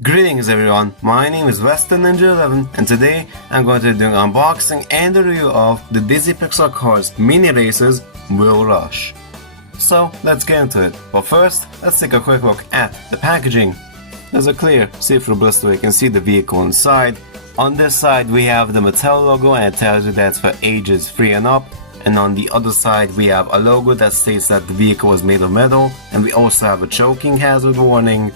Greetings everyone, my name is Western Ninja 11 and today I'm going to be doing an unboxing and a review of the Disney Pixar Cars Mini Races Will Rush. So let's get into it, but first let's take a quick look at the packaging. There's a clear see-through blister where you can see the vehicle inside. On this side we have the Mattel logo and it tells you that's for ages 3 and up. And on the other side we have a logo that states that the vehicle was made of metal, and we also have a choking hazard warning.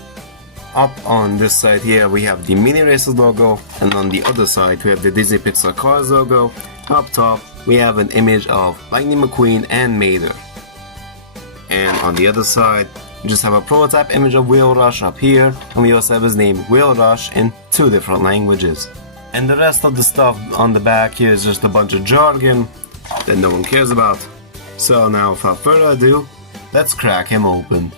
Up on this side here we have the Mini Races logo, and on the other side we have the Disney Pixar Cars logo. Up top we have an image of Lightning McQueen and Mater. And on the other side we just have a prototype image of Will Rush up here, and we also have his name Will Rush in 2 different languages. And the rest of the stuff on the back here is just a bunch of jargon that no one cares about. So now without further ado, let's crack him open.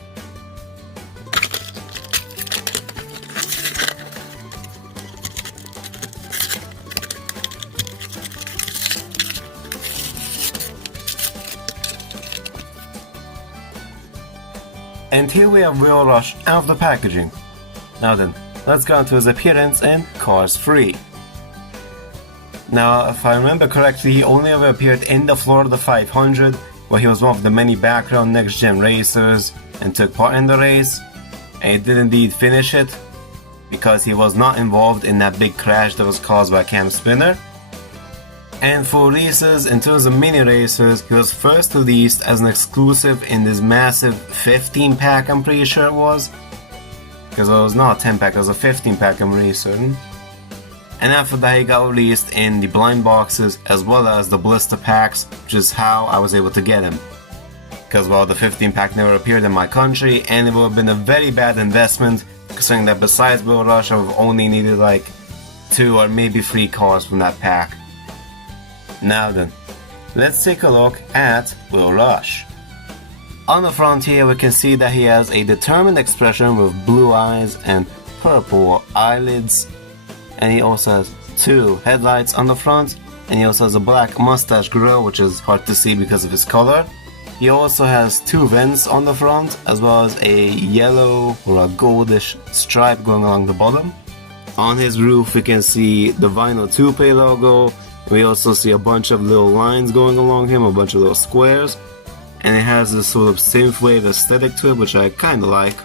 And here we have Will Rush out of the packaging. Now then, let's go into his appearance in Cars 3. Now, if I remember correctly, he only ever appeared in the Florida 500, where he was one of the many background next-gen racers and took part in the race. And he did indeed finish it, because he was not involved in that big crash that was caused by Cam Spinner. And for races, in terms of mini racers, he was first released as an exclusive in this massive 15 pack, I'm pretty sure it was. Because it was not a 10 pack, it was a 15 pack, I'm really certain. And after that he got released in the blind boxes as well as the blister packs, which is how I was able to get him. Because well, the 15 pack never appeared in my country, and it would have been a very bad investment, considering that besides Will Rush I would have only needed like 2 or maybe 3 cars from that pack. Now then, let's take a look at Will Rush. On the front here we can see that he has a determined expression with blue eyes and purple eyelids. And he also has 2 headlights on the front, and he also has a black mustache grill, which is hard to see because of his color. He also has 2 vents on the front, as well as a yellow or a goldish stripe going along the bottom. On his roof we can see the vinyl toupe logo. We also see a bunch of little lines going along him, a bunch of little squares. And it has this sort of synthwave aesthetic to it, which I kinda like.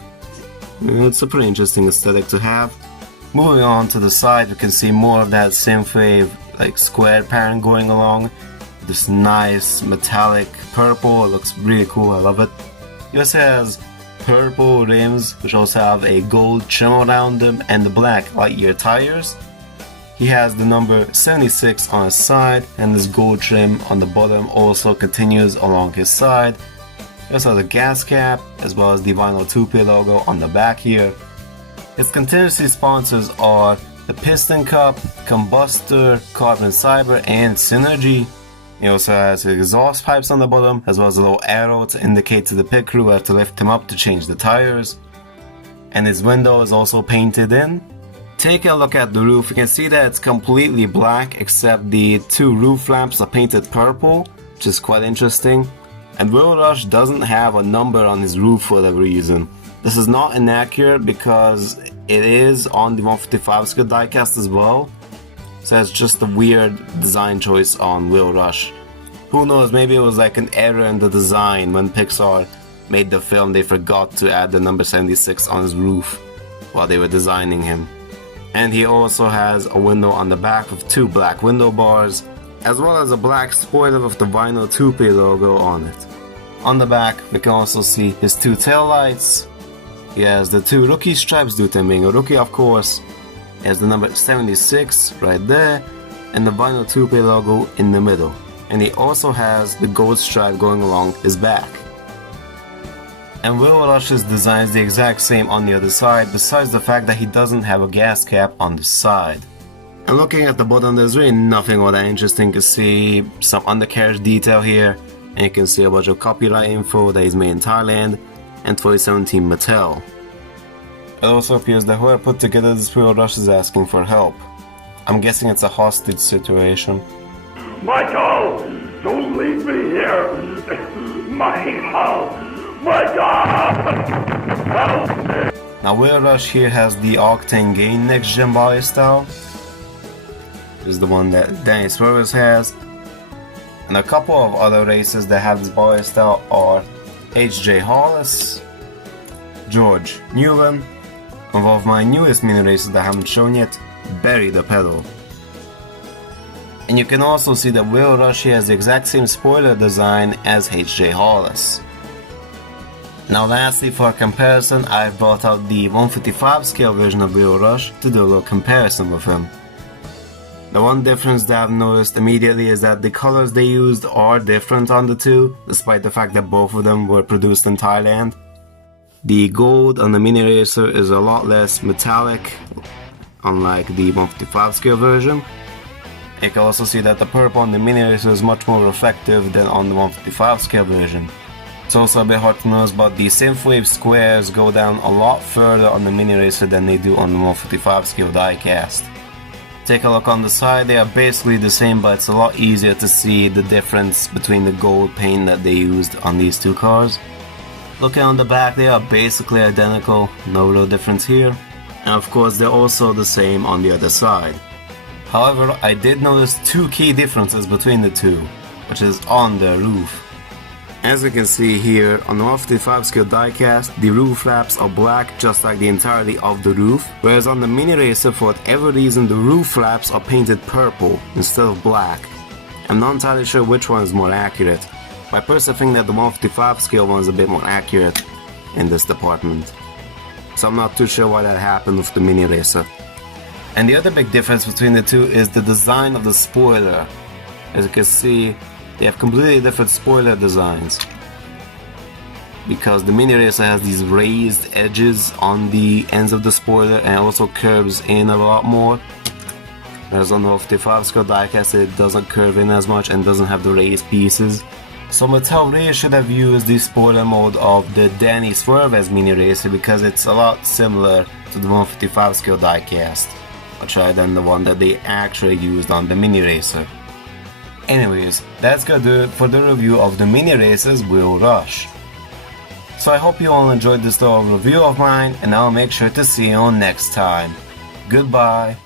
It's a pretty interesting aesthetic to have. Moving on to the side, we can see more of that synthwave like square pattern going along. This nice metallic purple, it looks really cool, I love it. He also has purple rims, which also have a gold trim around them, and the black Lightyear tires. He has the number 76 on his side, and this gold trim on the bottom also continues along his side. He also has a gas cap, as well as the vinyl toupe logo on the back here. Its contingency sponsors are the Piston Cup, Combustor, Carbon Cyber, and Synergy. He also has exhaust pipes on the bottom, as well as a little arrow to indicate to the pit crew where to lift him up to change the tires. And his window is also painted in. Taking a look at the roof, you can see that it's completely black except the 2 roof lamps are painted purple, which is quite interesting. And Will Rush doesn't have a number on his roof for whatever reason. This is not inaccurate because it is on the 155 scale diecast as well, so it's just a weird design choice on Will Rush. Who knows, maybe it was like an error in the design when Pixar made the film. They forgot to add the number 76 on his roof while they were designing him. And he also has a window on the back with 2 black window bars, as well as a black spoiler with the vinyl toupe logo on it. On the back we can also see his 2 tail lights. He has the 2 rookie stripes due to him being a rookie, of course. He has the number 76 right there, and the vinyl toupe logo in the middle. And he also has the gold stripe going along his back. And Will Rush's design is the exact same on the other side, besides the fact that he doesn't have a gas cap on the side. And looking at the bottom, there's really nothing all that interesting to see. Some undercarriage detail here, and you can see a bunch of copyright info that is made in Thailand and 2017 Mattel. It also appears that whoever put together this Will Rush is asking for help. I'm guessing it's a hostage situation. Michael! Don't leave me here! Michael! Michael! Help me! Now Will Rusch here has the Octane Gain next gen body style. This is the one that Danny Swerves has. And a couple of other races that have this body style are H.J. Hollis, George Newman, and one of my newest mini races that I haven't shown yet, Barry the Pedal. And you can also see that Will Rusch here has the exact same spoiler design as H.J. Hollis. Now lastly, for comparison, I've brought out the 155 scale version of Will Rusch to do a little comparison with him. The one difference that I've noticed immediately is that the colors they used are different on the two, despite the fact that both of them were produced in Thailand. The gold on the mini racer is a lot less metallic, unlike the 155 scale version. You can also see that the purple on the mini racer is much more reflective than on the 155 scale version. It's also a bit hard to notice, but the synthwave squares go down a lot further on the mini racer than they do on the 155 scale diecast. Take a look on the side, they are basically the same, but it's a lot easier to see the difference between the gold paint that they used on these two cars. Looking on the back, they are basically identical, no real difference here. And of course they're also the same on the other side. However, I did notice two key differences between the two, which is on the roof. As you can see here, on the 155 scale diecast, the roof flaps are black just like the entirety of the roof, whereas on the mini racer, for whatever reason, the roof flaps are painted purple instead of black. I'm not entirely sure which one is more accurate. I personally think that the 155 scale one is a bit more accurate in this department. So I'm not too sure why that happened with the mini racer. And the other big difference between the two is the design of the spoiler. As you can see, they have completely different spoiler designs, because the mini racer has these raised edges on the ends of the spoiler and also curves in a lot more, whereas on the 155 scale diecast it doesn't curve in as much and doesn't have the raised pieces. So Mattel really should have used the spoiler mode of the Danny Swerves mini racer, because it's a lot similar to the 155 scale diecast, much rather than the one that they actually used on the mini racer. Anyways, that's gonna do it for the review of the mini races Will Rusch. So I hope you all enjoyed this little review of mine, and I'll make sure to see you all next time. Goodbye.